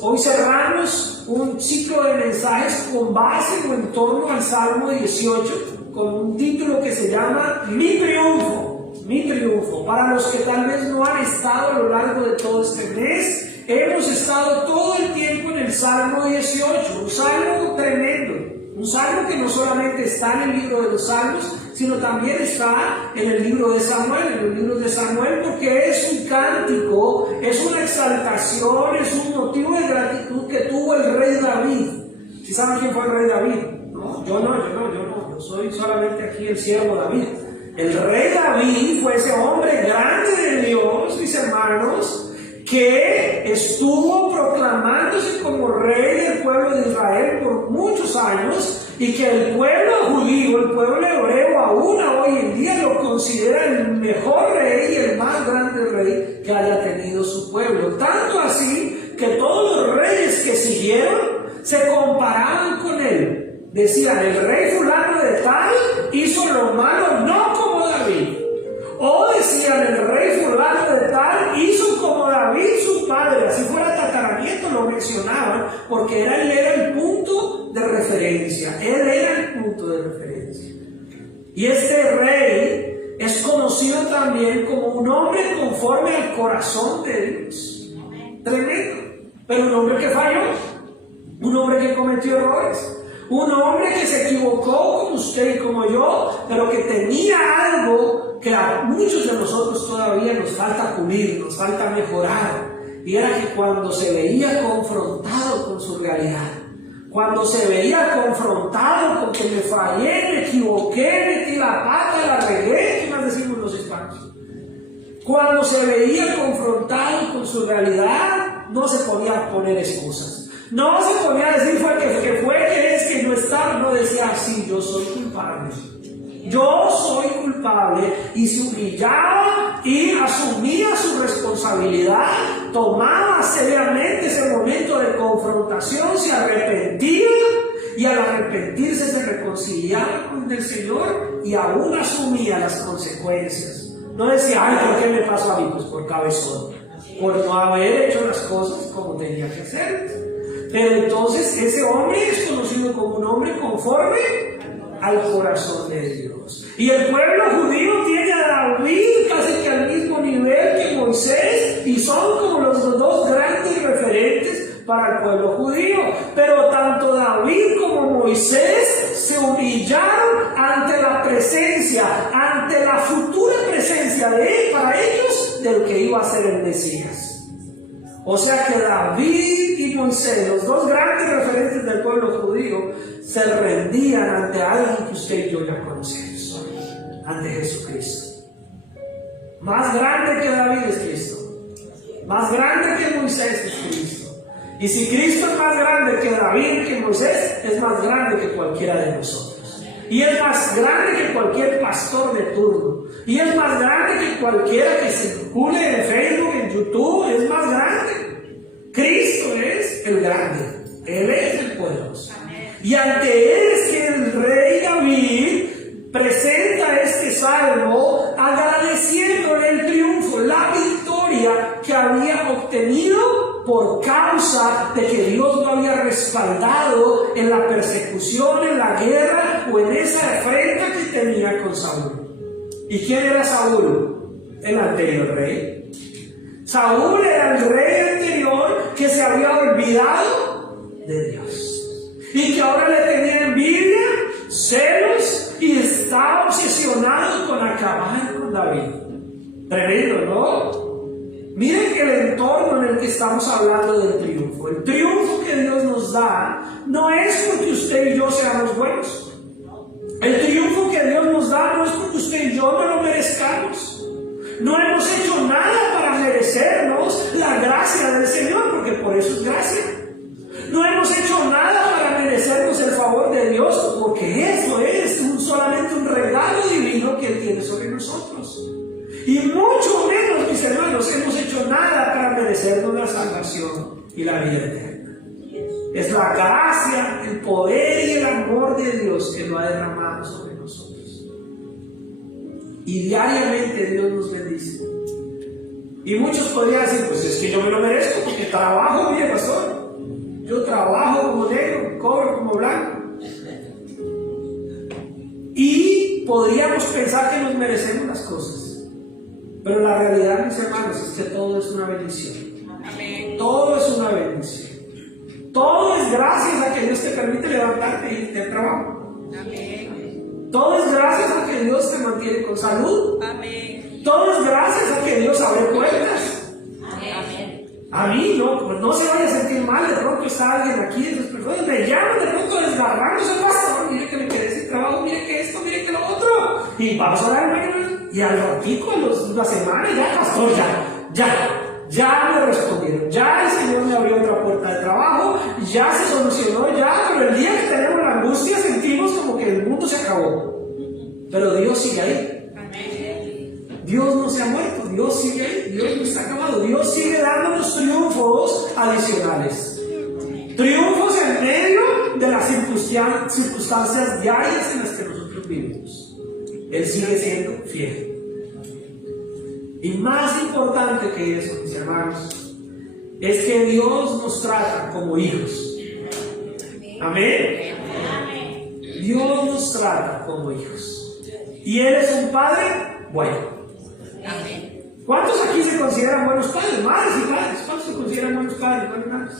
hoy cerramos un ciclo de mensajes con base o en torno al Salmo 18, con un título que se llama Mi Triunfo. Mi Triunfo. Para los que tal vez no han estado a lo largo de todo este mes, hemos estado todo el tiempo en el Salmo 18, un salmo tremendo. Un salmo que no solamente está en el libro de los Salmos, sino también está en el libro de Samuel, en los libros de Samuel, porque es un cántico, es una exaltación, es un motivo de gratitud que tuvo el rey David. ¿Sí saben quién fue el rey David? No, yo no, yo soy solamente aquí el siervo David. El rey David fue ese hombre grande de Dios, mis hermanos, que estuvo proclamándose como rey del pueblo de Israel por muchos años y que el pueblo judío, el pueblo hebreo, aún hoy en día lo considera el mejor rey y el más grande rey que haya tenido su pueblo. Tanto así que todos los reyes que siguieron se comparaban con él. Decían, el rey fulano de tal hizo lo malo no como David. O decían, el rey fulano de tal hizo como David su padre, así fuera tataranieto, lo mencionaban, porque él era el punto de referencia, él era el punto de referencia. Y este rey es conocido también como un hombre conforme al corazón de Dios. Tremendo, pero un hombre que falló, un hombre que cometió errores. Un hombre que se equivocó como usted y como yo, pero que tenía algo que a muchos de nosotros todavía nos falta pulir, nos falta mejorar. Y era que cuando se veía confrontado con su realidad, cuando se veía confrontado con que me fallé, me equivoqué, metí la pata, la regué, ¿qué más decimos los hispanos? Cuando se veía confrontado con su realidad, no se podía poner excusas. No se podía decir que es que no estaba, no decía así, yo soy culpable. Yo soy culpable, y se humillaba y asumía su responsabilidad, tomaba seriamente ese momento de confrontación, se arrepentía y al arrepentirse se reconciliaba con el Señor y aún asumía las consecuencias. No decía, ay, ¿por qué me pasó a mí? Pues por cabezón, por no haber hecho las cosas como tenía que hacer. Pero entonces ese hombre es conocido como un hombre conforme al corazón de Dios. Y el pueblo judío tiene a David casi que al mismo nivel que Moisés, y son como los dos grandes referentes para el pueblo judío. Pero tanto David como Moisés se humillaron ante la presencia, ante la futura presencia de él, para ellos, del que iba a ser el Mesías. O sea que David y Moisés, los dos grandes referentes del pueblo judío, se rendían ante alguien que usted y yo ya conocemos, ante Jesucristo. Más grande que David es Cristo, más grande que Moisés es Cristo. Y si Cristo es más grande que David y que Moisés, es más grande que cualquiera de nosotros. Y es más grande que cualquier pastor de turno. Y es más grande que cualquiera que circule en Facebook, en YouTube. Es más grande. Cristo es el grande. Él es el poderoso. Y ante él es que el rey David presenta este salmo agradeciéndole el triunfo, la victoria que había obtenido por causa de que Dios lo había respaldado en la persecución, en la guerra o en esa afrenta que tenía con Saúl. ¿Y quién era Saúl? El anterior rey. Saúl era el rey anterior que se había olvidado de Dios y que ahora le tenía envidia, celos y estaba obsesionado con acabar con David. Tremendo, ¿no? Miren que el entorno en el que estamos hablando del triunfo, el triunfo que Dios nos da, no es porque usted y yo seamos buenos. El triunfo que Dios nos da no es porque usted y yo no lo merezcamos. No hemos hecho nada para merecernos la gracia del Señor, porque por eso es gracia. No hemos hecho nada para merecernos el favor de Dios, porque eso es solamente un regalo divino que Él tiene sobre nosotros. Y mucho menos, mis hermanos, hemos hecho nada para merecernos la salvación y la vida eterna. Es la gracia, el poder y el amor de Dios que lo ha derramado sobre nosotros. Y diariamente Dios nos bendice. Y muchos podrían decir, pues es que yo me lo merezco porque trabajo bien, pastor. podríamos pensar que nos merecemos las cosas. Pero la realidad, mis hermanos, es que todo es una bendición. Amén. Todo es una bendición. Todo es gracias a que Dios te permite levantarte y irte al trabajo. Amén. Todo es gracias a que Dios te mantiene con salud. Amén. Todo es gracias a que Dios abre puertas. Amén. A mí no se vaya a sentir mal. De pronto está alguien aquí de esas personas, me llaman de pronto desgarrándose, pastor, mire que me quedé sin trabajo, mire que esto, mire que lo otro, y vamos a orar, y al ratico, una semana, ya pastor, ya me respondieron, ya el Señor me abrió otra puerta de trabajo, ya se solucionó, pero el día que tenemos la angustia sentimos como que el mundo se acabó, pero Dios sigue ahí. Dios no se ha muerto, Dios sigue ahí, Dios no está acabado, Dios sigue dándonos triunfos adicionales. Triunfos en medio de las circunstancias diarias en las que nosotros vivimos. Él sigue siendo fiel. Y más importante que eso, mis hermanos, es que Dios nos trata como hijos. Amén. Dios nos trata como hijos. Y Él es un Padre bueno. ¿Cuántos aquí se consideran buenos padres? Madres y padres. ¿Cuántos se consideran buenos padres, buenas madres?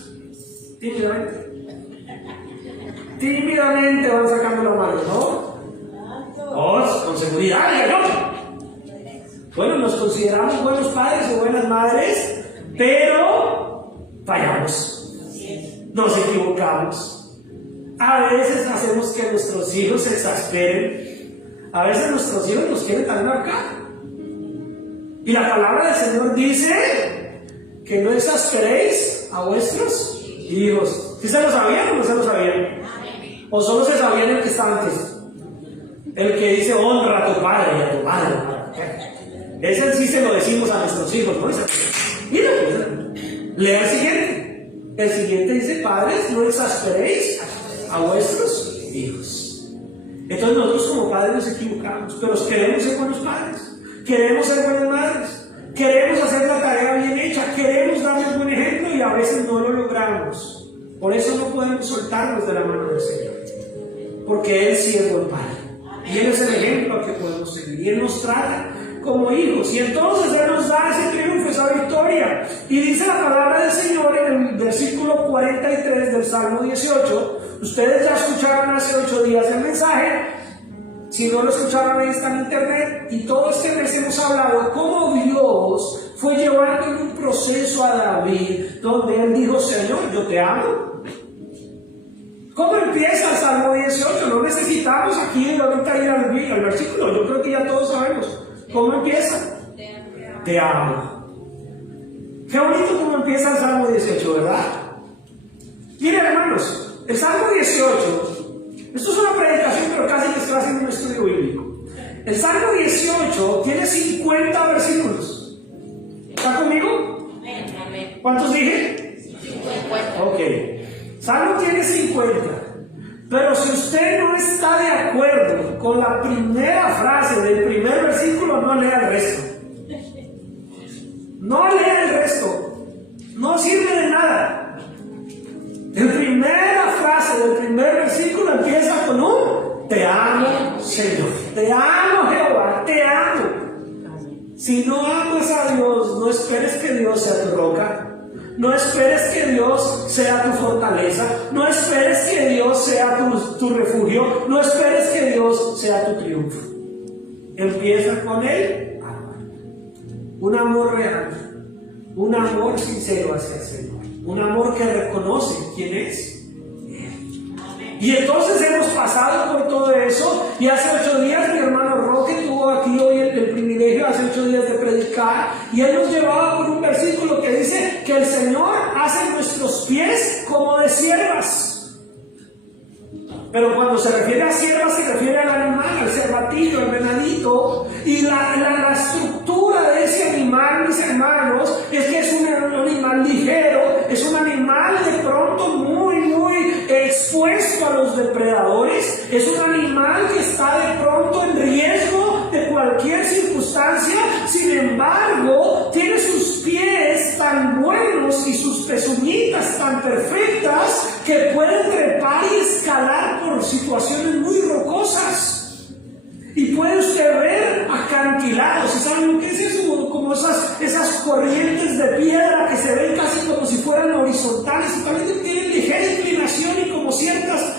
Tímidamente van sacando la mano, ¿no? Con seguridad, ¿no? Bueno, nos consideramos buenos padres o buenas madres, pero fallamos. Nos equivocamos. A veces hacemos que nuestros hijos se exasperen. A veces nuestros hijos nos quieren también acá. Y la palabra del Señor dice que no exasperéis a vuestros hijos. ¿Sí se lo sabían o no se lo sabían? ¿O solo se sabían el que está antes? El que dice honra a tu padre y a tu madre. Ese sí se lo decimos a nuestros hijos, ¿no? Mira, lea el siguiente. El siguiente dice: padres, no exasperéis a vuestros hijos. Entonces nosotros como padres nos equivocamos, pero queremos ser buenos padres. Queremos ser buenas madres, queremos hacer la tarea bien hecha, queremos darles buen ejemplo y a veces no lo logramos. Por eso no podemos soltarnos de la mano del Señor, porque Él sí es buen Padre y Él es el ejemplo al que podemos seguir y Él nos trata como hijos y entonces Él nos da ese triunfo, esa victoria. Y dice la palabra del Señor en el versículo 43 del Salmo 18. Ustedes ya escucharon hace 8 días el mensaje. Si no lo escucharon, ahí está en internet. Y todo este mes hemos hablado cómo Dios fue llevando en un proceso a David, donde él dijo: Señor, yo te amo. ¿Cómo empieza el Salmo 18? No necesitamos aquí ahorita ir al versículo. Yo creo que ya todos sabemos cómo empieza. Te amo. Qué bonito cómo empieza el Salmo 18, ¿verdad? Miren, hermanos, el Salmo 18. Esto es una predicación, pero casi que estoy haciendo un estudio bíblico. El Salmo 18 tiene 50 versículos. ¿Está conmigo? Amén. ¿Cuántos dije? 50. Ok. Salmo tiene 50. Pero si usted no está de acuerdo con la primera frase del primer versículo, no lea el resto. No lea el resto. No sirve de nada. La primera frase del primer versículo empieza con un: te amo, Señor. Te amo, Jehová. Te amo. Si no amas a Dios, no esperes que Dios sea tu roca. No esperes que Dios sea tu fortaleza. No esperes que Dios sea tu refugio. No esperes que Dios sea tu triunfo. Empieza con el amor. Un amor real. Un amor sincero hacia el Señor. Un amor que reconoce quién es Él. Y entonces hemos pasado por todo eso. Y hace 8 días mi hermano Roque tuvo aquí hoy el privilegio, hace 8 días, de predicar. Y él nos llevaba por un versículo que dice que el Señor hace nuestros pies como de siervas. Pero cuando se refiere a siervas, se refiere al animal, al cervatillo, al venadito. Y la estructura de ese animal, mis hermanos, es que es un animal ligero, es un animal de pronto muy expuesto a los depredadores, es un animal que está de pronto en riesgo de cualquier circunstancia. Sin embargo, tiene sus pies tan buenos y sus pezuñitas tan perfectas que pueden trepar y escalar por situaciones muy rocosas. Y puede corrientes de piedra que se ven casi como si fueran horizontales y también tienen ligera inclinación y como ciertas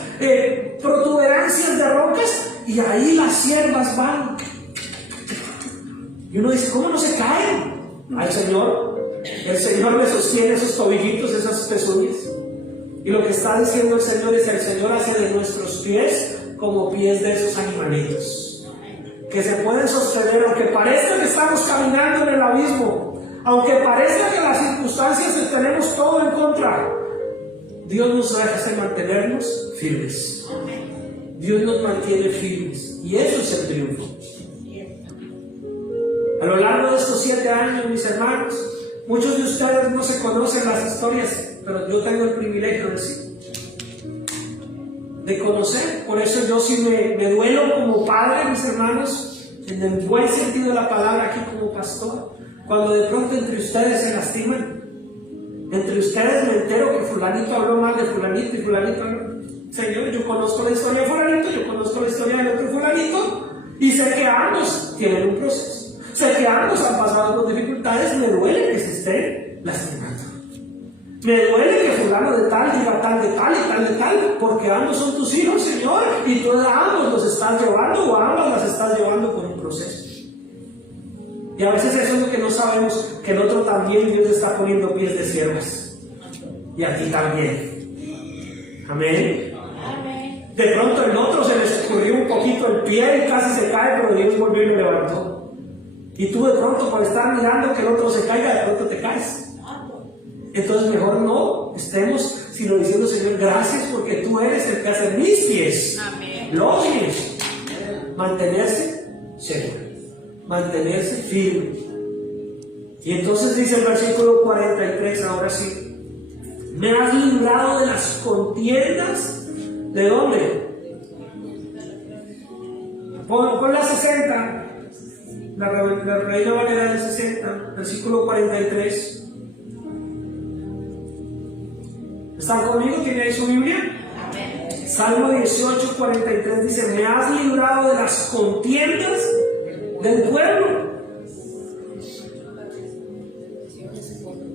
protuberancias de rocas, y ahí las siervas van. Y uno dice, ¿cómo no se caen? Al Señor, el Señor le sostiene esos tobillitos, esas pezuñas. Y lo que está diciendo el Señor es: el Señor hace de nuestros pies como pies de esos animalitos, que se pueden sostener, aunque parezca que estamos caminando en el abismo, aunque parezca que las circunstancias tenemos todo en contra. Dios nos hace mantenernos firmes. Dios nos mantiene firmes, y eso es el triunfo. A lo largo de estos 7 años, mis hermanos, muchos de ustedes no se conocen las historias, pero yo tengo el privilegio de conocer. Por eso yo sí me duelo como padre, mis hermanos, en el buen sentido de la palabra, aquí como pastor, cuando de pronto entre ustedes se lastiman. Entre ustedes me entero que fulanito habló mal de fulanito y fulanito habló. Señor, yo conozco la historia de fulanito, yo conozco la historia del otro fulanito, y sé que ambos tienen un proceso. Sé que ambos han pasado por dificultades. Me duele que se estén lastimando. Me duele que fulano de tal diga tal de tal y tal de tal, porque ambos son tus hijos, Señor, y tú a ambos los estás llevando, o a ambas las estás llevando por un proceso. Y a veces eso es lo que no sabemos, que el otro también Dios le está poniendo pies de siervas. Y a ti también. Amén. De pronto el otro se les escurrió un poquito el pie y casi se cae, pero Dios volvió y lo levantó. Y tú de pronto, por estar mirando que el otro se caiga, de pronto te caes. Entonces mejor no estemos sino diciendo: Señor, gracias porque tú eres el que hace mis pies. Amén. Los pies. Mantenerse seguro, mantenerse firme. Y entonces dice el versículo 43, ahora sí: me has librado de las contiendas. ¿De dónde? Pon la 60. La Reina Valera de 60, versículo 43. ¿Están conmigo? ¿Tiene ahí su Biblia? Amén. Salmo 18, 43 dice: me has librado de las contiendas del pueblo.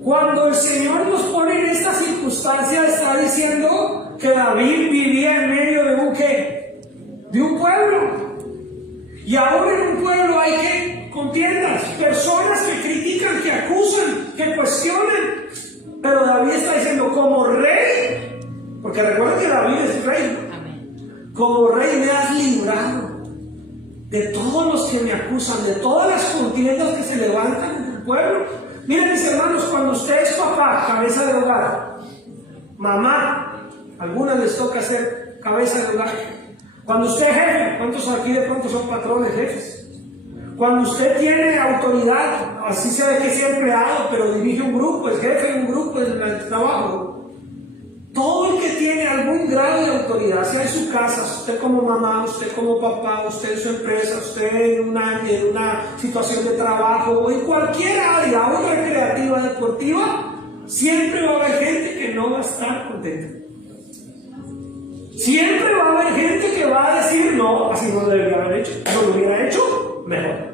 Cuando el Señor nos pone en esta circunstancia, está diciendo que David vivía en medio de un ¿qué? De un pueblo. Y ahora en un pueblo hay ¿qué? Contiendas, personas que critican, que acusan, que cuestionan. Pero David está diciendo: como rey, porque recuerden que David es rey. Amén. Como rey me has librado de todos los que me acusan, de todas las contiendas que se levantan en el pueblo. Miren, mis hermanos, cuando usted es papá, cabeza de hogar, mamá, a algunas les toca ser cabeza de hogar. Cuando usted es jefe, ¿cuántos aquí de pronto son patrones, jefes? Cuando usted tiene autoridad, así sea que sea empleado, pero dirige un grupo, es jefe de un grupo en el trabajo. Todo el que tiene algún grado de autoridad, sea en su casa, usted como mamá, usted como papá, usted en su empresa, usted en una situación de trabajo o en cualquier área, aún recreativa, deportiva, siempre va a haber gente que no va a estar contenta. Siempre va a haber gente que va a decir: no, así no lo debería haber hecho, no lo hubiera hecho mejor.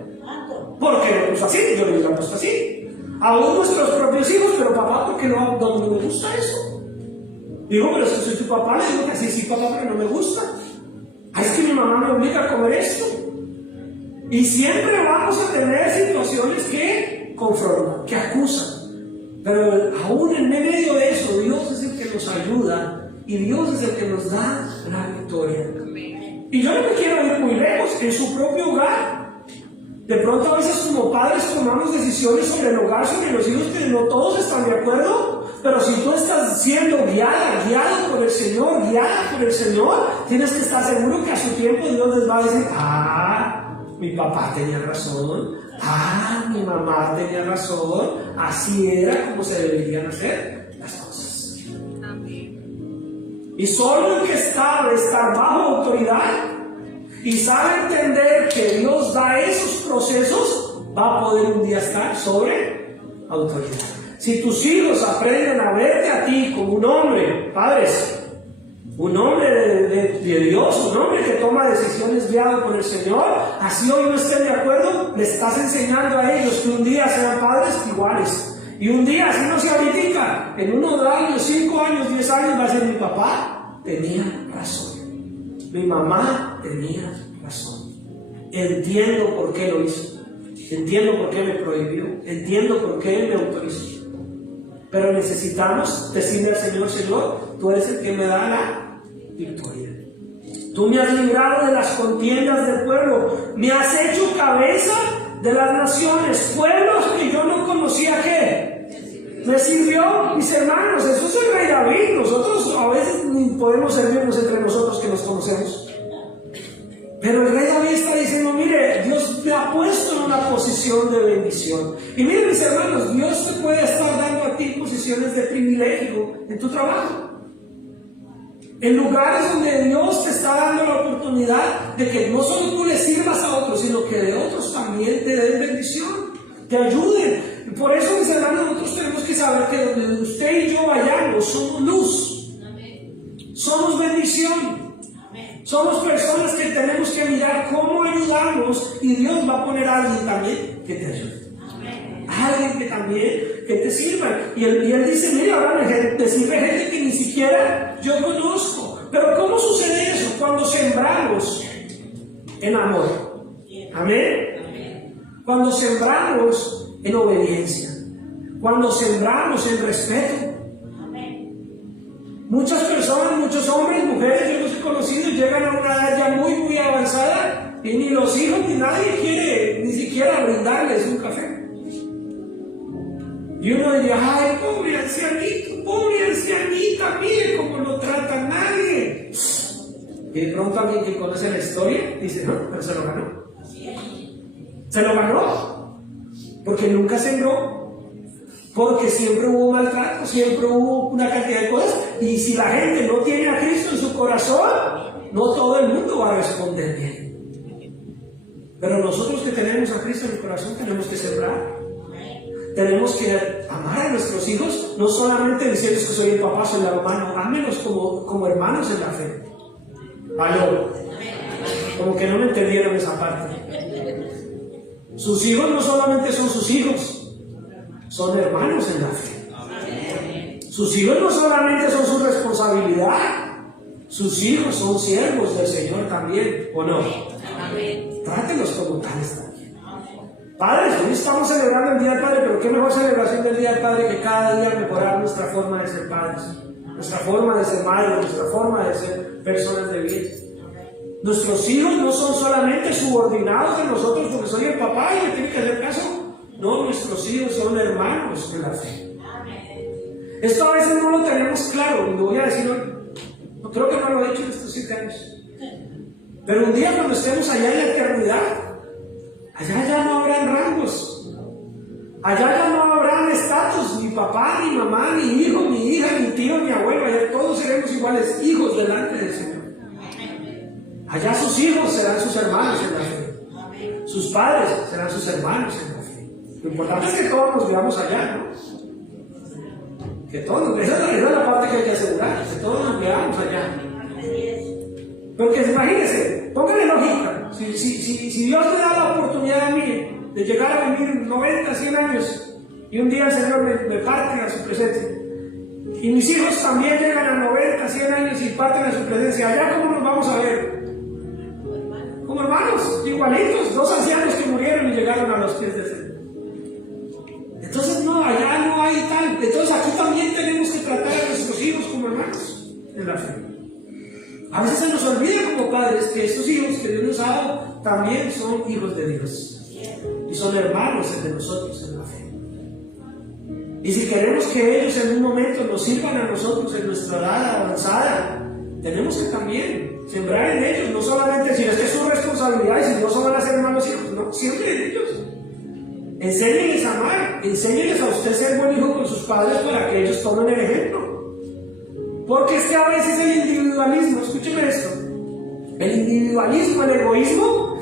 ¿Por qué lo puso así? Yo lo hubiera puesto así. Aún nuestros propios hijos: pero papá, ¿por qué no me gusta eso? Digo: pero si soy tu papá, le digo que sí, papá, pero no me gusta. Es que mi mamá me obliga a comer esto. Y siempre vamos a tener situaciones que confrontan, que acusan. Pero aún en medio de eso, Dios es el que nos ayuda. Y Dios es el que nos da la victoria. Y yo no me quiero ir muy lejos, en su propio hogar. De pronto a veces como padres tomamos decisiones sobre el hogar, sobre los hijos, que no todos están de acuerdo. Pero si tú estás siendo guiado por el Señor, guiada por el Señor, tienes que estar seguro que a su tiempo Dios les va a decir: ah, mi papá tenía razón, ah, mi mamá tenía razón, así era como se deberían hacer las cosas. Y solo el que sabe estar bajo autoridad y sabe entender que Dios da esos procesos, va a poder un día estar sobre autoridad. Si tus hijos aprenden a verte a ti como un hombre, padres, Un hombre de Dios, un hombre que toma decisiones guiado por el Señor. Así hoy no estén de acuerdo, le estás enseñando a ellos que un día serán padres iguales. Y un día, así no se ahorita, en unos años, 5 años, 10 años, va a ser: mi papá tenía razón, mi mamá tenía razón. Entiendo por qué lo hizo, entiendo por qué me prohibió, entiendo por qué me autorizó. Pero necesitamos decirle al Señor: Señor, tú eres el que me da la victoria. Tú me has librado de las contiendas del pueblo, me has hecho cabeza de las naciones, pueblos que yo no conocía. ¿Qué? Me sirvió. Mis hermanos, eso es el rey David. Nosotros a veces ni podemos servirnos entre nosotros que nos conocemos. Pero el rey David está diciendo: mire, Dios te ha puesto en una posición de bendición. Y mire, mis hermanos, Dios te puede estar dando a ti posiciones de privilegio en tu trabajo, en lugares donde Dios te está dando la oportunidad de que no solo tú le sirvas a otros, sino que de otros también te den bendición, te ayuden. Y por eso, mis hermanos, nosotros tenemos que saber que donde usted y yo vayamos, somos luz, somos bendición. Somos personas que tenemos que mirar cómo ayudamos, y Dios va a poner a alguien también que te ayude. Alguien que también que te sirva. Y él dice: mira, ahora te sirve gente que ni siquiera yo conozco. Pero ¿cómo sucede eso? Cuando sembramos en amor. Amén. Cuando sembramos en obediencia. Cuando sembramos en respeto. Muchas personas, muchos hombres, mujeres, yo los he conocido, llegan a una edad ya muy avanzada y ni los hijos ni nadie quiere ni siquiera brindarles un café. Y uno diría: ay, pobre ancianita, mire cómo lo trata nadie. Y de pronto alguien que conoce la historia dice: no, pero se lo ganó. Se lo ganó porque nunca sembró. Porque siempre hubo maltrato, siempre hubo una cantidad de cosas. Y si la gente no tiene a Cristo en su corazón, no todo el mundo va a responder bien. Pero nosotros que tenemos a Cristo en el corazón tenemos que sembrar. Tenemos que amar a nuestros hijos, no solamente diciendo que soy el papá, soy la mamá, no, ámenos como hermanos en la fe. Aló. Como que no me entendieron esa parte. Sus hijos no solamente son sus hijos, son hermanos en la fe. Sus hijos no solamente son su responsabilidad, sus hijos son siervos del Señor también, ¿o no? Trátenlos como tales también. Padres, hoy estamos celebrando el Día del Padre, pero qué mejor celebración del Día del Padre que cada día mejorar nuestra forma de ser padres, nuestra forma de ser madres, nuestra forma de ser personas de bien. Nuestros hijos no son solamente subordinados de nosotros porque soy el papá y me tiene que hacer caso. No, nuestros hijos son hermanos de la fe. Esto a veces no lo tenemos claro, y lo voy a decir hoy. No creo que no lo he hecho en estos 7 años. Pero un día cuando estemos allá en la eternidad, allá ya no habrán rangos. Allá ya no habrán estatus, ni papá, ni mamá, ni hijo, ni hija, ni tío, ni abuelo. Allá todos seremos iguales, hijos delante del Señor. Allá sus hijos serán sus hermanos en la fe. Sus padres serán sus hermanos en la fe. Lo importante es que todos nos veamos allá, ¿no? Que todos, esa es la parte que hay que asegurar, que todos nos veamos allá. Porque imagínense, pónganle lógica. Si Dios me da la oportunidad a mí de llegar a vivir 90, 100 años, y un día el Señor me parte a su presencia, y mis hijos también llegan a 90, 100 años y parten a su presencia, ¿allá cómo nos vamos a ver? Como hermanos, igualitos, 2 ancianos que murieron y llegaron a los pies del Señor. Entonces no, allá no hay tal. Entonces aquí también tenemos que tratar a nuestros hijos como hermanos en la fe. A veces se nos olvida como padres que estos hijos que Dios nos ha dado también son hijos de Dios y son hermanos de nosotros en la fe. Y si queremos que ellos en un momento nos sirvan a nosotros en nuestra edad avanzada, tenemos que también sembrar en ellos, no solamente decir es que es su responsabilidad y si no son van a ser malos hijos, no, siempre en ellos. Enséñenles a amar, enséñenles a usted ser buen hijo con sus padres para que ellos tomen el ejemplo. Porque es que a veces el individualismo, escúcheme esto, el individualismo, el egoísmo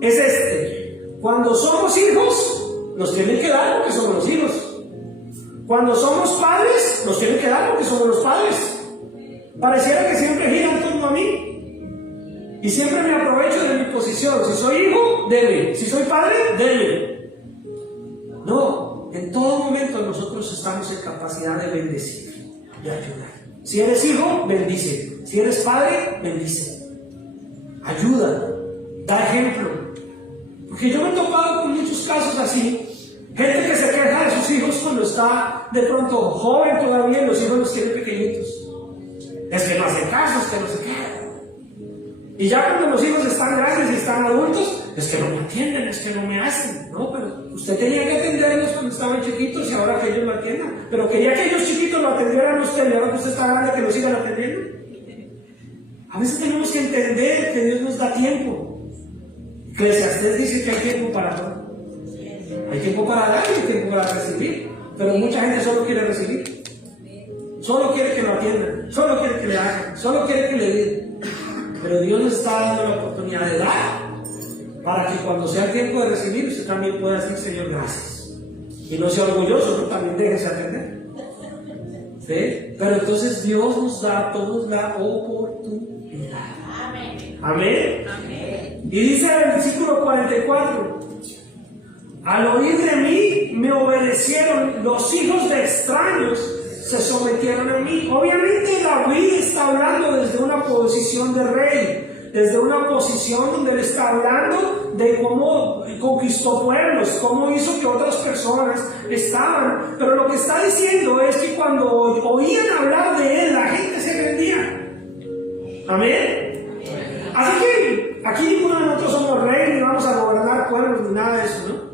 es este: cuando somos hijos, nos tienen que dar porque somos los hijos. Cuando somos padres, nos tienen que dar porque somos los padres. Pareciera que siempre gira en torno a mí. Y siempre me aprovecho de mi posición. Si soy hijo, dele. Si soy padre, dele. No, en todo momento nosotros estamos en capacidad de bendecir, de ayudar. Si eres hijo, bendice. Si eres padre, bendice. Ayuda, da ejemplo. Porque yo me he topado con muchos casos así. Gente que se queja de sus hijos cuando está de pronto joven todavía y los hijos los tienen pequeñitos. Es que no hacen caso, es que no se quejan. Y ya cuando los hijos están grandes y están adultos, es que no me atienden, es que no me hacen. No, pero usted tenía que atenderlos cuando estaban chiquitos y ahora que ellos lo atiendan. Pero quería que ellos chiquitos lo atendieran a usted y ahora que usted está grande que lo sigan atendiendo. A veces tenemos que entender que Dios nos da tiempo. Eclesiastés dice que hay tiempo para todo. Hay tiempo para dar y hay tiempo para recibir. Pero mucha gente solo quiere recibir. Solo quiere que lo atiendan. Solo quiere que le hagan. Solo quiere que le den. Pero Dios nos está dando la oportunidad de dar. Para que cuando sea el tiempo de recibir, usted también pueda decir, Señor, gracias. Y no sea orgulloso, ¿no? También déjese atender. ¿Sí? Pero entonces Dios nos da a todos la oportunidad. Amén. Amén. Amén. Y dice el versículo 44: al oír de mí me obedecieron, los hijos de extraños se sometieron a mí. Obviamente David está hablando desde una posición de rey, desde una posición donde él está hablando de cómo conquistó pueblos, cómo hizo que otras personas estaban. Pero lo que está diciendo es que cuando oían hablar de él, la gente se rendía. Amén. Así que aquí ninguno de nosotros somos reyes, ni vamos a gobernar pueblos, ni nada de eso, ¿no?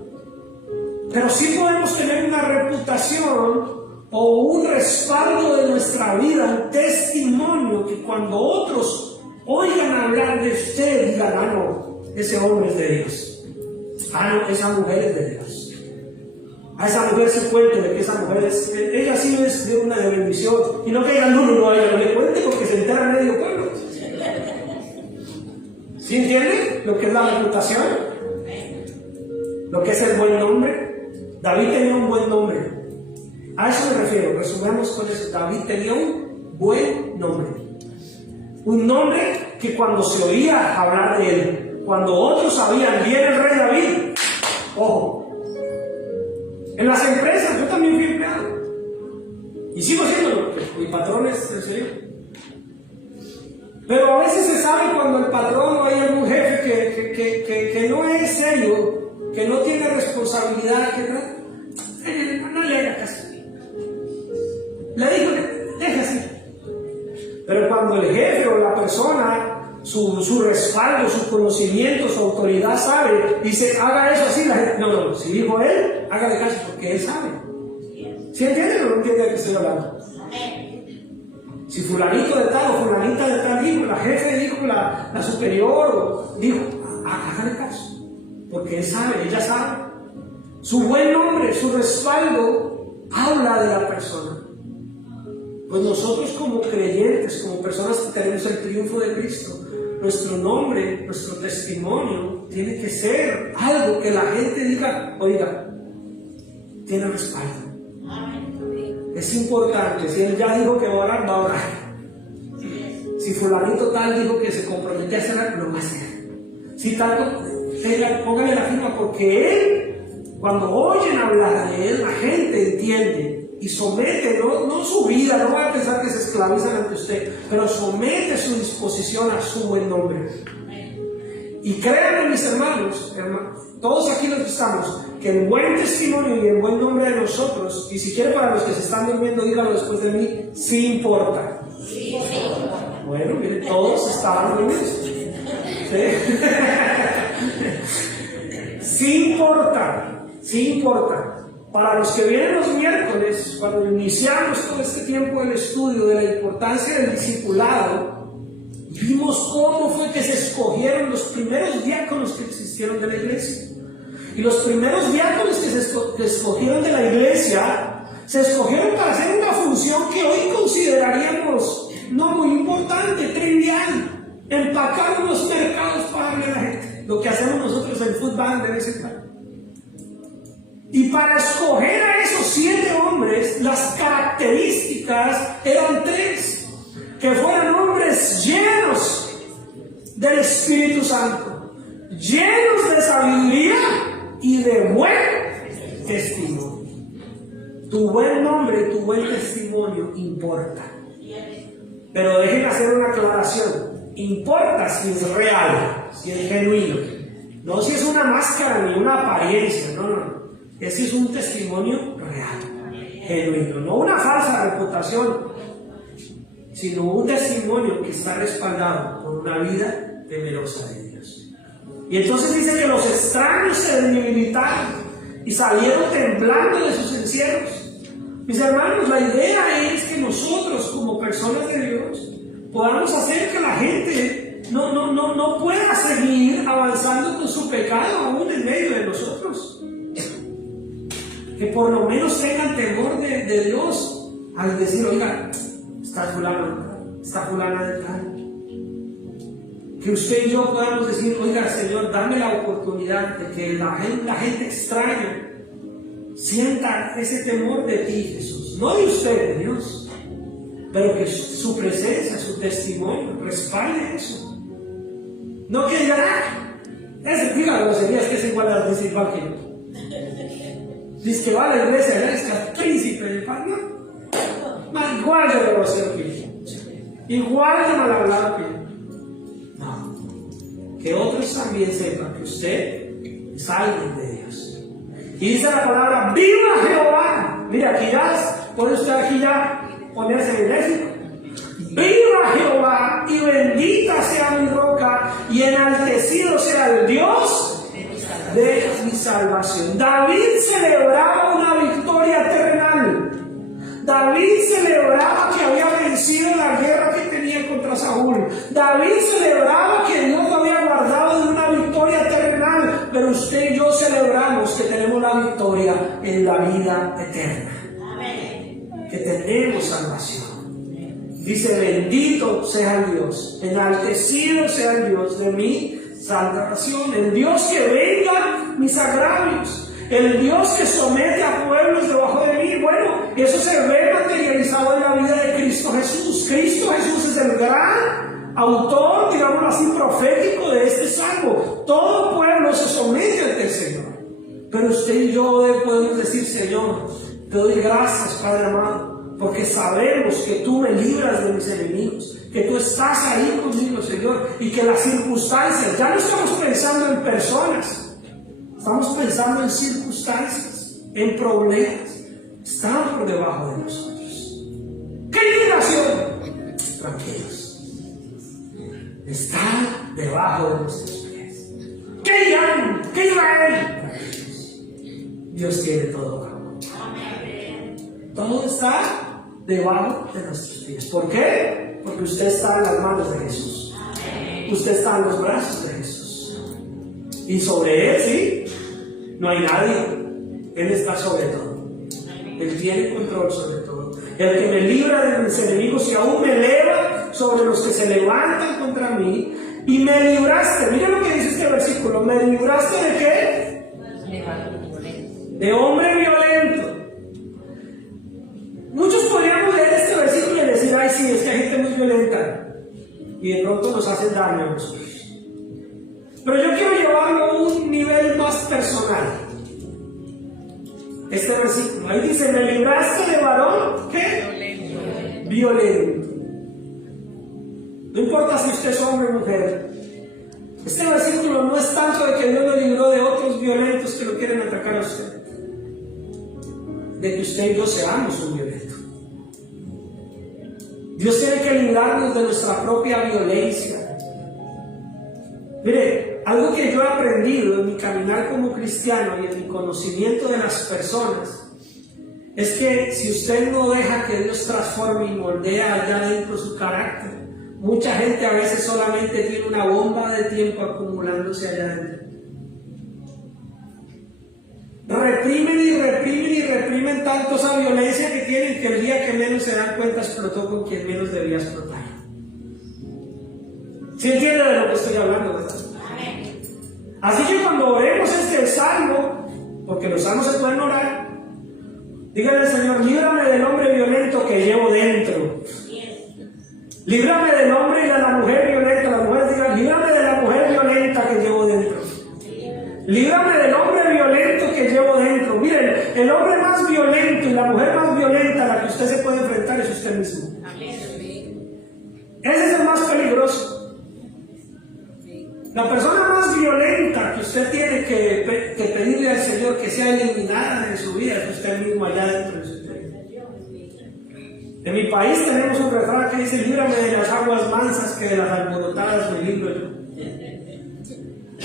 Pero sí podemos tener una reputación o un respaldo de nuestra vida, un testimonio que cuando otros oigan hablar de usted, digan, ah, no, ese hombre es de Dios. Ah, no, esa mujer es de Dios. A esa mujer se cuente de que esa mujer es, ella sí es de una de bendición. Y no que digan, no, a ella no le cuente porque se entera medio pueblo. ¿Sí entiende lo que es la reputación? Lo que es el buen nombre. David tenía un buen nombre. A eso me refiero, resumamos con eso. David tenía un buen nombre. Un nombre que cuando se oía hablar de él, cuando otros sabían, viene el rey David, ojo. En las empresas, yo también fui empleado. Y sigo siéndolo, mi patrón es el Señor. Pero a veces se sabe cuando el patrón o hay algún jefe que no es serio, que no tiene responsabilidad, que no le haga caso. Le digo, deja así. Pero cuando el jefe o la persona, su respaldo, su conocimiento, su autoridad sabe, dice, haga eso así, la gente, no, si dijo él, hágale caso porque él sabe. ¿Sí entienden o no entienden de qué estoy hablando? Si fulanito de tal o fulanita de tal dijo, la jefe dijo, la superior dijo, hágale caso. Porque él sabe, ella sabe. Su buen nombre, su respaldo, habla de la persona. Pues nosotros como creyentes, como personas que tenemos el triunfo de Cristo, nuestro nombre, nuestro testimonio, tiene que ser algo que la gente diga, oiga, tiene respaldo. Es importante, si él ya dijo que va a orar, va a orar. Si fulanito tal dijo que se compromete a hacer, lo va a hacer. Si tal, póngale la firma porque él, cuando oyen hablar de él, la gente entiende y somete, no su vida, no va a pensar que se esclavizan ante usted, pero somete su disposición a su buen nombre. Y créanme, mis hermanos, todos aquí los que estamos, que el buen testimonio y el buen nombre de nosotros, y si quiere para los que se están durmiendo, díganlo después de mí, sí importa. Sí, sí. Bueno, miren, todos estaban dormidos. ¿Sí? Sí importa, sí importa. Para los que vienen los miércoles, cuando iniciamos todo este tiempo del estudio de la importancia del discipulado, vimos cómo fue que se escogieron los primeros diáconos que existieron de la iglesia. Y los primeros diáconos que escogieron de la iglesia, se escogieron para hacer una función que hoy consideraríamos no muy importante, trivial. Empacar unos mercados para darle a la gente. Lo que hacemos nosotros en fútbol de vez en cuando. Y para escoger a esos 7 hombres, las características eran 3. que fueran hombres llenos del Espíritu Santo, llenos de sabiduría y de buen testimonio. Tu buen nombre, tu buen testimonio importa. Pero déjenme hacer una aclaración. Importa si es real, si es genuino. No si es una máscara ni una apariencia, no. Ese es un testimonio real, genuino. No una falsa reputación, sino un testimonio que está respaldado por una vida temerosa de Dios. Y entonces dice que los extraños se debilitaron y salieron temblando de sus encierros. Mis hermanos, la idea es que nosotros como personas de Dios podamos hacer que la gente no pueda seguir avanzando con su pecado aún en medio de nosotros. Que por lo menos tengan temor de Dios al decir, oiga, está fulana de tal. Que usted y yo podamos decir, oiga, Señor, dame la oportunidad de que la gente extraña sienta ese temor de ti, Jesús. No de usted, de Dios. Pero que su presencia, su testimonio respalde eso. No que digan, diga groserías que es igual a decir igual que yo. Dice que va a la iglesia, ya es príncipe de paz, ¿no? Igual de grosero que yo. Igual de mal hablado que yo. No. Que otros también sepan que usted es alguien de Dios. Y dice la palabra, ¡viva Jehová! Mira, aquí ya, puede usted aquí ya ponerse en el léxico. ¡Viva Jehová! Y bendita sea mi roca, y enaltecido sea el Dios de mi salvación. David celebraba una victoria terrenal. David celebraba que había vencido la guerra que tenía contra Saúl. David celebraba que Dios lo había guardado de una victoria terrenal. Pero usted y yo celebramos que tenemos la victoria en la vida eterna. Que tenemos salvación. Dice, bendito sea el Dios, enaltecido sea el Dios de mi salvación, el Dios que venga mis agravios, el Dios que somete a pueblos debajo de mí. Bueno, eso se ve materializado en la vida de Cristo Jesús. Cristo Jesús es el gran autor, digámoslo así, profético de este salmo. Todo pueblo se somete ante el Señor. Pero usted y yo podemos decir, Señor, te doy gracias, Padre amado, porque sabemos que tú me libras de mis enemigos, que tú estás ahí conmigo, Señor, y que las circunstancias, ya no estamos pensando en personas, estamos pensando en circunstancias, en problemas, están por debajo de nosotros. ¡Qué liberación! Tranquilos, están debajo de nuestros pies. ¡Qué Irán! ¡Qué Israel! Dios tiene todo bajo. Todo está debajo de nuestros pies. ¿Por qué? Porque usted está en las manos de Jesús. Usted está en los brazos de Jesús. Y sobre Él, sí, no hay nadie. Él está sobre todo. Él tiene control sobre todo. El que me libra de mis enemigos y aún me eleva sobre los que se levantan contra mí. Y me libraste. Mira lo que dice este versículo. ¿Me libraste de qué? De hombre violento. Muchos podríamos leer este versículo y decir, ay sí, es que hay gente muy violenta y de pronto nos hacen daño a nosotros. Pero yo quiero llevarlo a un nivel más personal. Este versículo, ahí dice, me libraste de varón, ¿qué? Violento. No importa si usted es hombre o mujer. Este versículo no es tanto de que Dios lo libró de otros violentos que lo quieren atacar a usted, de que usted y yo seamos un violento. Dios tiene que librarnos de nuestra propia violencia. Mire, algo que yo he aprendido en mi caminar como cristiano y en mi conocimiento de las personas es que si usted no deja que Dios transforme y moldea allá dentro su carácter, mucha gente a veces solamente tiene una bomba de tiempo acumulándose allá adentro. Reprimen y reprimen y reprimen tanto esa violencia que tienen que el día que menos se dan cuenta explotó con quien menos debía explotar. ¿Sí entiende de lo que estoy hablando, verdad? Así que cuando oremos este salmo, porque los salmos se pueden orar, díganle al Señor, líbrame del hombre violento que llevo dentro. Líbrame del hombre y de la mujer violenta. La mujer diga, líbrame de la mujer violenta que llevo dentro. Líbrame del hombre violento que llevo dentro. Miren, el hombre más violento y la mujer más violenta a la que usted se puede enfrentar es usted mismo. Ese es el más peligroso. La persona más violenta que usted tiene que pedirle al Señor que sea eliminada de su vida es usted mismo allá dentro de su interior. En mi país tenemos un refrán que dice, líbrame de las aguas mansas que de las alborotadas me libro yo.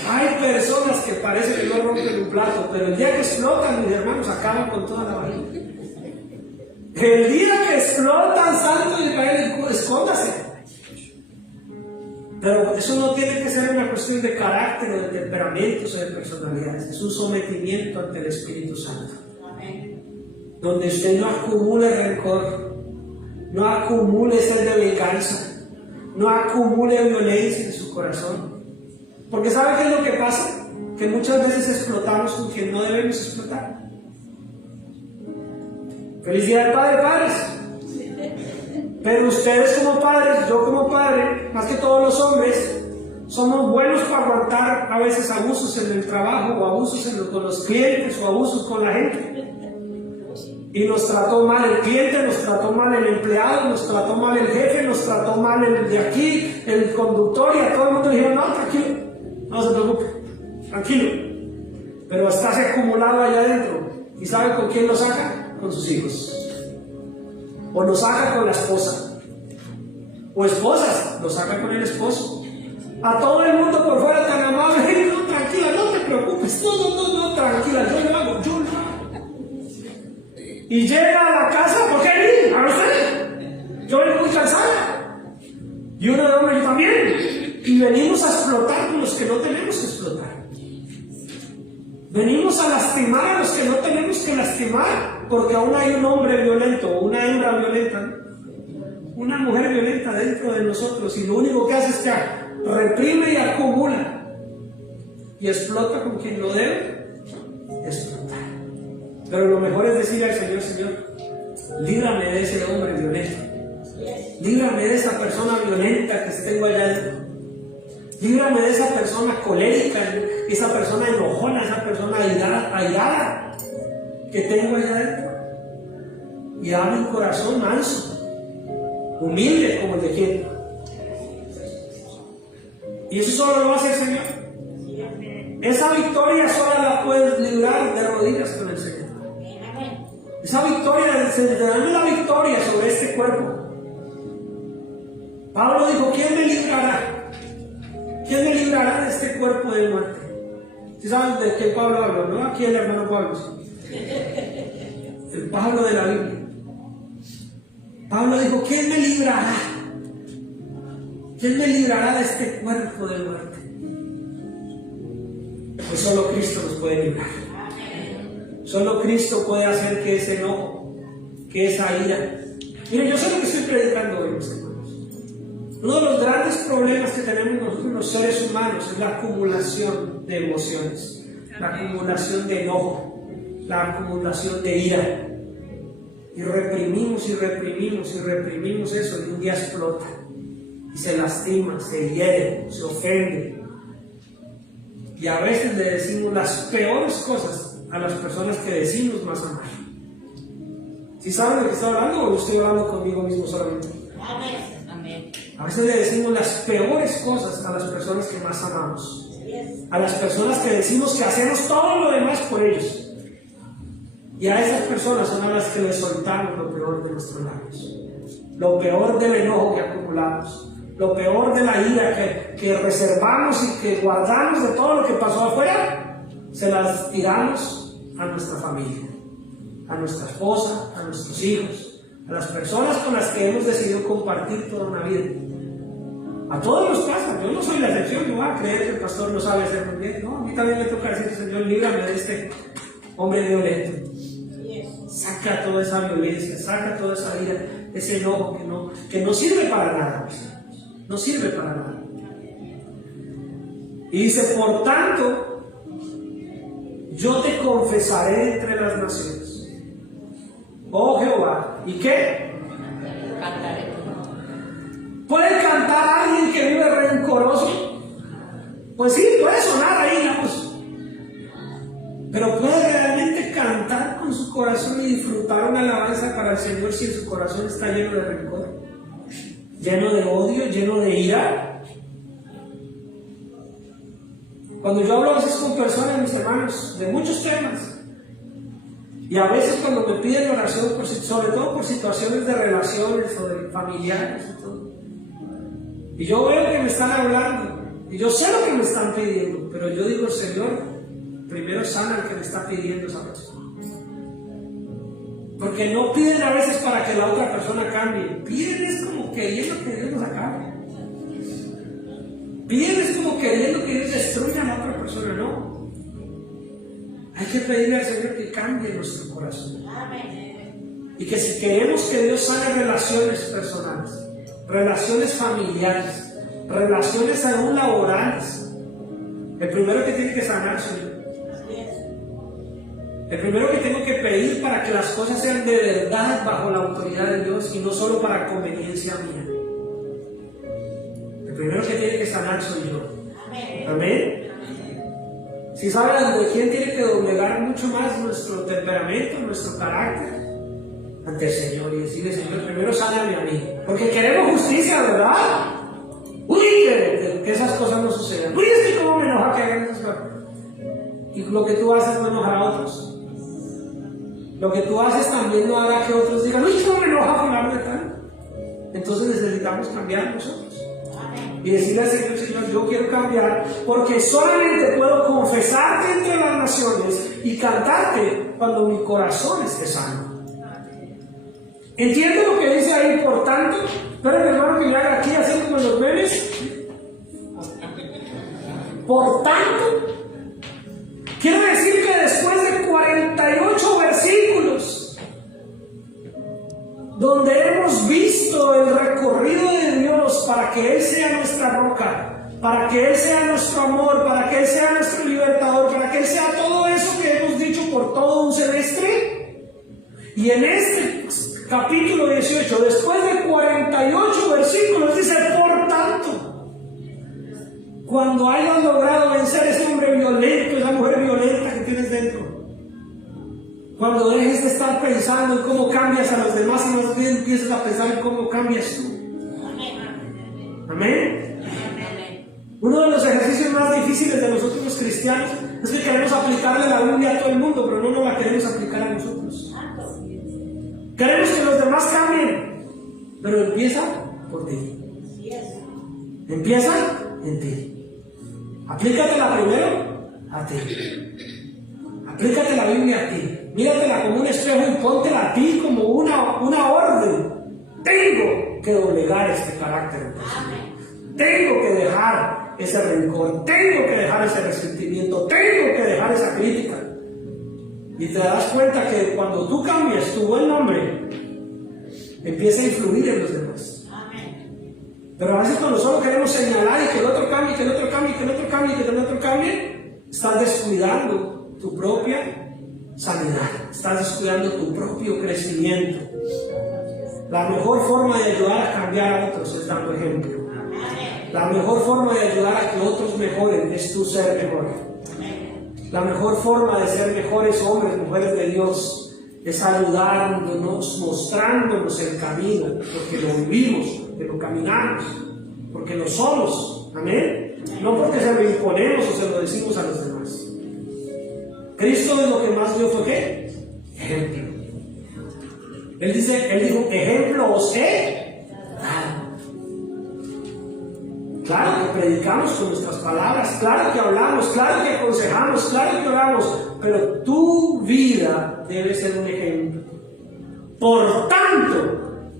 Hay personas que parece que no rompen un plato, pero el día que explotan, mis hermanos, acaban con toda la vaina. El día que explotan, santo Israel, escóndase. Pero eso no tiene que ser una cuestión de carácter o de temperamentos o de personalidades. Es un sometimiento ante el Espíritu Santo. Donde usted no acumule rencor, no acumule sed de venganza, no acumule violencia en su corazón. Porque ¿sabe qué es lo que pasa? Que muchas veces explotamos con quien no debemos explotar. Feliz Día del Padre, padres. Pero ustedes como padres, yo como padre, más que todos los hombres, somos buenos para aguantar a veces abusos en el trabajo, o abusos con los clientes, o abusos con la gente. Y nos trató mal el cliente, nos trató mal el empleado, nos trató mal el jefe, nos trató mal el de aquí, el conductor, y a todo el mundo le dijeron, no, tranquilo, no se preocupe, tranquilo. Pero está acumulado allá adentro. ¿Y sabe con quién lo saca? Con sus hijos. O lo saca con la esposa. O esposas, lo saca con el esposo. A todo el mundo por fuera tan amable, no, tranquila, no te preocupes, no, tranquila, yo lo hago. Y llega a la casa, ¿por qué ni? A usted. Yo vengo muy cansada. Y uno de hombre, yo también. Y venimos a explotar con los que no tenemos que explotar. Venimos a lastimar a los que no tenemos que lastimar, porque aún hay un hombre violento, o una hembra violenta, una mujer violenta dentro de nosotros, y lo único que hace es que reprime y acumula, y explota con quien lo debe explotar. Pero lo mejor es decirle al Señor, Señor, líbrame de ese hombre violento, líbrame de esa persona violenta que tengo allá dentro. Líbrame de esa persona colérica, esa persona enojona, esa persona airada que tengo allá adentro. Y dame un corazón manso, humilde como el de quien. Y eso solo lo hace el Señor. Esa victoria solo la puedes librar de rodillas con el Señor. Esa victoria, se te da la victoria sobre este cuerpo. Pablo dijo, ¿quién me librará? ¿Quién me librará de este cuerpo de muerte? ¿Sí saben de qué Pablo habló? No aquí el hermano Pablo, el Pablo de la Biblia. Pablo dijo, ¿quién me librará? ¿Quién me librará de este cuerpo de muerte? Pues solo Cristo nos puede librar. Solo Cristo puede hacer que ese enojo, que esa ira. Miren, yo sé lo que estoy predicando hoy, mis hermanos. Uno de los grandes problemas que tenemos nosotros los seres humanos es la acumulación de emociones, la acumulación de enojo, la acumulación de ira. Y reprimimos eso, y un día explota. Y se lastima, se hiere, se ofende. Y a veces le decimos las peores cosas a las personas que decimos más amar. ¿Sí saben de qué estoy hablando o estoy hablando conmigo mismo solamente? Amén. A veces le decimos las peores cosas a las personas que más amamos. A las personas que decimos que hacemos todo lo demás por ellos. Y a esas personas son a las que les soltamos lo peor de nuestros labios. Lo peor del enojo que acumulamos. Lo peor de la ira que reservamos y que guardamos de todo lo que pasó afuera. Se las tiramos a nuestra familia, a nuestra esposa, a nuestros hijos, a las personas con las que hemos decidido compartir toda una vida. A todos nos pasa, yo no soy la excepción, no voy a creer que el pastor no sabe hacer muy bien. No, a mí también me toca decir, Señor, líbrame de este hombre violento. Saca toda esa violencia, saca toda esa ira, ese enojo que no sirve para nada. No sirve para nada. Y dice, por tanto, yo te confesaré entre las naciones. Oh Jehová, ¿y qué? Cantaré. Pues sí, puede sonar ahí la voz, pero puede realmente cantar con su corazón y disfrutar una alabanza para el Señor si en su corazón está lleno de rencor, lleno de odio, lleno de ira. Cuando yo hablo a veces con personas, mis hermanos, de muchos temas, y a veces cuando me piden oración, sobre todo por situaciones de relaciones o de familiares y todo, y yo veo que me están hablando, y yo sé lo que me están pidiendo, pero yo digo, Señor, primero sana al que me está pidiendo esa persona. Porque no piden a veces para que la otra persona cambie, piden es como queriendo que Dios nos acabe. Piden es como queriendo que Dios destruya a la otra persona, no. Hay que pedirle al Señor que cambie nuestro corazón. Y que si queremos que Dios sane relaciones personales, relaciones familiares, relaciones aún laborales, el primero que tiene que sanar soy yo. El primero que tengo que pedir para que las cosas sean de verdad bajo la autoridad de Dios y no solo para conveniencia mía. El primero que tiene que sanar soy yo. Amén. Si saben de quién tiene que doblegar mucho más nuestro temperamento, nuestro carácter, ante el Señor y decirle, Señor, primero sáname a mí. Porque queremos justicia, ¿verdad? Uy, que esas cosas no sucedan. Uy, es que cómo me enoja que hagan esas cosas. Y lo que tú haces no enojará a otros. Lo que tú haces también no hará que otros digan, uy, cómo me enoja fulano de tal. Entonces necesitamos cambiar nosotros. Y decirle al Señor, Señor, yo quiero cambiar, porque solamente puedo confesarte entre las naciones y cantarte cuando mi corazón esté sano. ¿Entiende lo que dice ahí? Por tanto, espera mi hermano que me haga aquí así como los memes. Por tanto, quiere decir que después de 48 versículos, donde hemos visto el recorrido de Dios para que Él sea nuestra roca, para que Él sea nuestro amor, para que Él sea nuestro libertador, para que Él sea todo eso que hemos dicho por todo un semestre, y en este capítulo 18, después de 48 versículos, dice, por tanto, cuando hayas logrado vencer ese hombre violento, esa mujer violenta que tienes dentro, cuando dejes de estar pensando en cómo cambias a los demás y más bien empieces a pensar en cómo cambias tú. Amén. Uno de los ejercicios más difíciles de nosotros los cristianos es que queremos aplicarle la Biblia a todo el mundo, pero no nos la queremos aplicar a nosotros. Queremos que los demás cambien, pero empieza por ti. Empieza en ti. Aplícatela primero a ti. Aplícate la Biblia a ti. Míratela como un espejo y póntela a ti como una orden. Tengo que doblegar este carácter. Tengo que dejar ese rencor. Tengo que dejar ese resentimiento. Tengo que dejar esa crítica. Y te das cuenta que cuando tú cambias tu buen nombre, empieza a influir en los demás. Pero a veces cuando solo queremos señalar y que el otro cambie, que el otro cambie, que el otro cambie, que el otro cambie, estás descuidando tu propia sanidad, estás descuidando tu propio crecimiento. La mejor forma de ayudar a cambiar a otros es dando ejemplo. La mejor forma de ayudar a que otros mejoren es tú ser mejor. La mejor forma de ser mejores hombres, mujeres de Dios, es ayudándonos, mostrándonos el camino, porque lo vivimos, porque lo caminamos, porque lo somos. Amén. No porque se lo imponemos o se lo decimos a los demás. Cristo es lo que más dio fue ¿qué? Ejemplo. Él dijo, ejemplo os he dado. Claro que predicamos con nuestras palabras, claro que hablamos, claro que aconsejamos, claro que oramos, pero tu vida debe ser un ejemplo. Por tanto,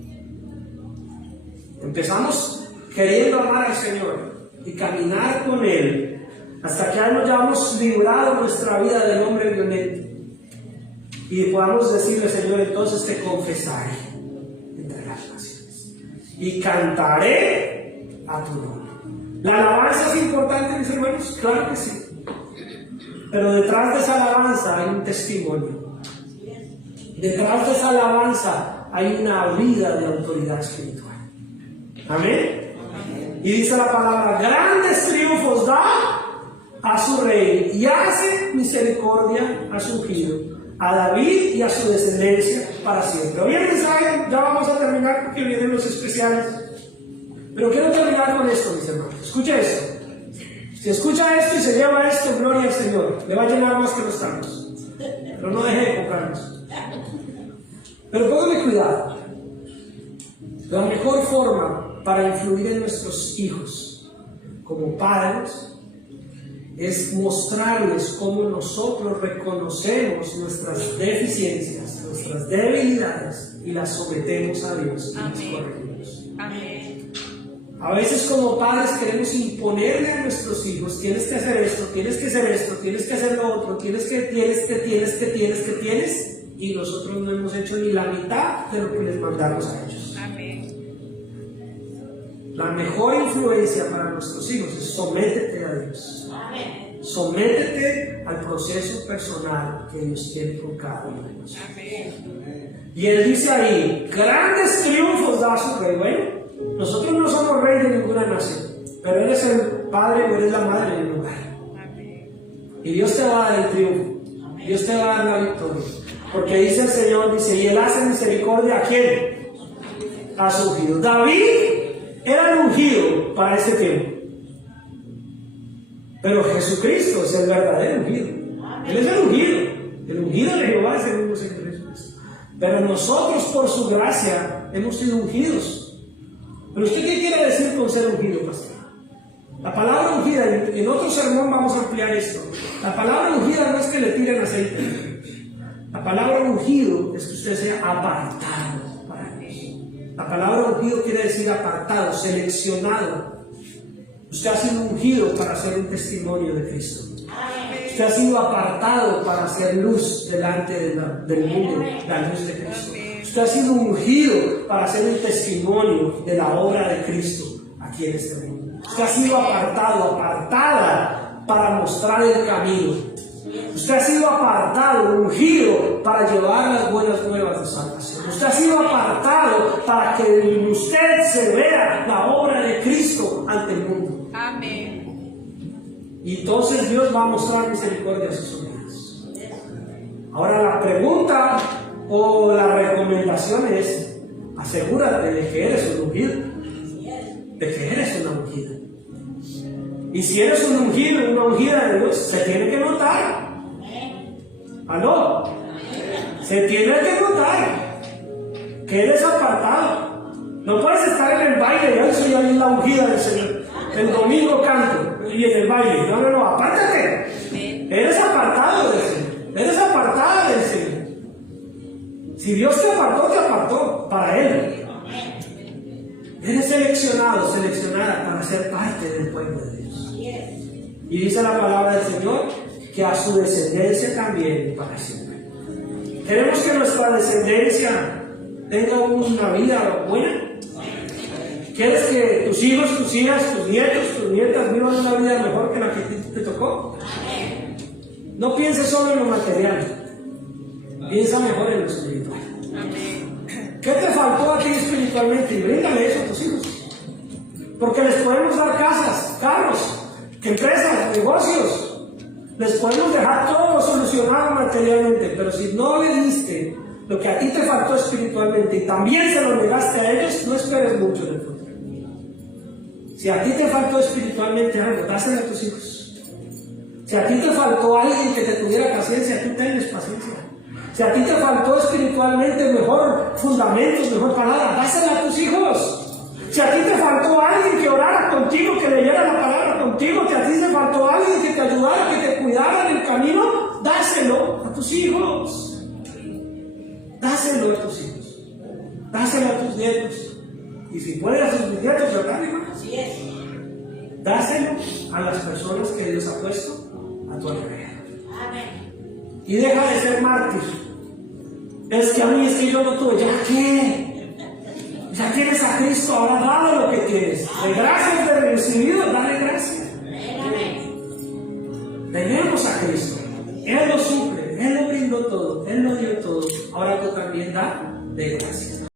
empezamos queriendo amar al Señor y caminar con Él hasta que hayamos librado nuestra vida del hombre violento y podamos decirle, Señor, entonces te confesaré entre las naciones y cantaré a tu nombre. ¿La alabanza es importante, mis hermanos? Claro que sí. Pero detrás de esa alabanza hay un testimonio. Detrás de esa alabanza hay una vida de autoridad espiritual. Amén. Y dice la palabra, grandes triunfos da a su rey y hace misericordia a su ungido, a David y a su descendencia para siempre. Hoy el mensaje ya vamos a terminar porque vienen los especiales, pero quiero terminar con esto, mis hermanos. Escucha esto. Si escucha esto y se lleva esto, gloria al Señor, le va a llenar más que los tacos, pero no deje de comprarlos. Pero póngame cuidado. La mejor forma para influir en nuestros hijos como padres es mostrarles cómo nosotros reconocemos nuestras deficiencias, nuestras debilidades y las sometemos a Dios y las corregimos. Amén. A veces como padres queremos imponerle a nuestros hijos: tienes que hacer esto, tienes que hacer esto, tienes que hacer lo otro, tienes, y nosotros no hemos hecho ni la mitad de lo que les mandamos a ellos. Amén. La mejor influencia para nuestros hijos es sométete a Dios. Amén. Sométete al proceso personal que Dios tiene con cada uno de nosotros. Amén. Y Él dice ahí: grandes triunfos da su rey. Bueno, nosotros no somos rey de ninguna nación, pero Él es el padre o Él es la madre del lugar. Amén. Y Dios te va a dar el triunfo. Dios te va a dar la victoria. Porque dice el Señor, dice, y Él hace misericordia ¿a quién? A su ungido. David era el ungido para ese tiempo. Pero Jesucristo es el verdadero ungido. Él es el ungido. El ungido de Jehová es el mismo Señor Jesucristo. Pero nosotros, por su gracia, hemos sido ungidos. ¿Pero usted qué quiere decir con ser ungido, pastor? La palabra ungida, en otro sermón vamos a ampliar esto. La palabra ungida no es que le tiren aceite. La palabra ungido es que usted sea apartado para Dios. La palabra ungido quiere decir apartado, seleccionado. Usted ha sido ungido para ser un testimonio de Cristo. Usted ha sido apartado para hacer luz delante del mundo, la luz de Cristo. Usted ha sido ungido para ser un testimonio de la obra de Cristo aquí en este mundo. Usted ha sido apartado, apartada para mostrar el camino. Usted ha sido apartado, ungido para llevar las buenas nuevas de salvación. Usted ha sido apartado para que en usted se vea la obra de Cristo ante el mundo. Amén. Y entonces Dios va a mostrar misericordia a sus ungidos. Ahora la pregunta o la recomendación es: asegúrate de que eres un ungido, de que eres una ungida. Y si eres un ungido, una ungida de Dios, se tiene que notar. ¿Aló? Se tiene que notar que eres apartado. No puedes estar en el baile: yo soy ahí la ungida del Señor. El domingo canto y en el baile. No, apártate. Eres apartado del Señor. Eres apartada del Señor. Si Dios te apartó para Él. Eres seleccionado, seleccionada para ser parte del pueblo de Dios. Y dice la palabra del Señor que a su descendencia también para siempre. Queremos que nuestra descendencia tenga una vida buena. ¿Quieres que tus hijos, tus hijas, tus nietos, tus nietas vivan una vida mejor que la que te tocó? No pienses solo en lo material, piensa mejor en lo espiritual. ¿Qué te faltó a ti espiritualmente? Y bríndale eso a tus hijos. Porque les podemos dar casas, carros, empresas, negocios. Les podemos dejar todo solucionado materialmente, pero si no le diste lo que a ti te faltó espiritualmente y también se lo negaste a ellos, no esperes mucho del futuro. Si a ti te faltó espiritualmente algo, dáselo a tus hijos. Si a ti te faltó alguien que te tuviera paciencia, tú tienes paciencia. Si a ti te faltó espiritualmente mejor fundamentos, mejor palabra, dáselo a tus hijos. Si a ti te faltó alguien que orara contigo, que leyera la palabra contigo, que a ti te faltó alguien que te ayudara, que te cuidara en el camino, dáselo a tus hijos. Dáselo a tus hijos. Dáselo a tus nietos. Y si puedes a tus nietos, ¿verdad, hermano? Así es. Dáselo a las personas que Dios ha puesto a tu alrededor. Amén. Y deja de ser mártir. Es que a mí es que yo no tuve. ¿Ya qué? Ya tienes a Cristo, ahora dale lo que tienes. De gracias de recibido, dale gracias. Tenemos a Cristo. Él lo suple, Él lo brindó todo, Él lo dio todo. Ahora tú también da de gracias.